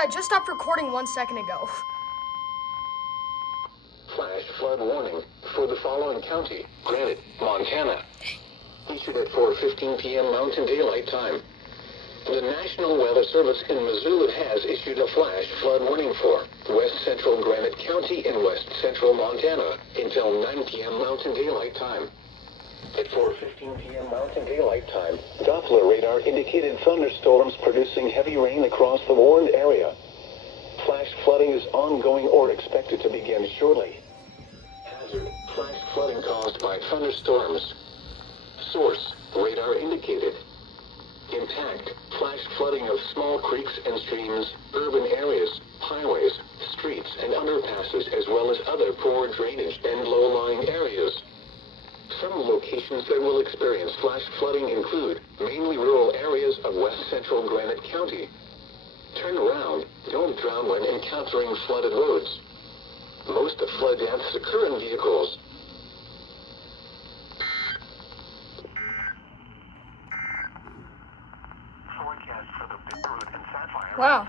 I just stopped recording 1 second ago. Flash flood warning for the following county: Granite, Montana. Issued at 4:15 p.m. Mountain Daylight Time. The National Weather Service in Missoula has issued a flash flood warning for West Central Granite County in West Central Montana until 9 p.m. Mountain Daylight Time. At 4:15 p.m. Mountain Daylight Time, Doppler radar indicated thunderstorms producing heavy rain across the warned area. Flash flooding is ongoing or expected to begin shortly. Hazard: flash flooding caused by thunderstorms. Source: radar indicated. Impact: flash flooding of small creeks and streams, urban areas, highways, streets and underpasses, as well as other poor drainage and low-lying areas. Some locations that will experience flash flooding include mainly rural areas of West Central Granite County. Turn around, don't drown when encountering flooded roads. Most flood deaths occur in vehicles. Wow.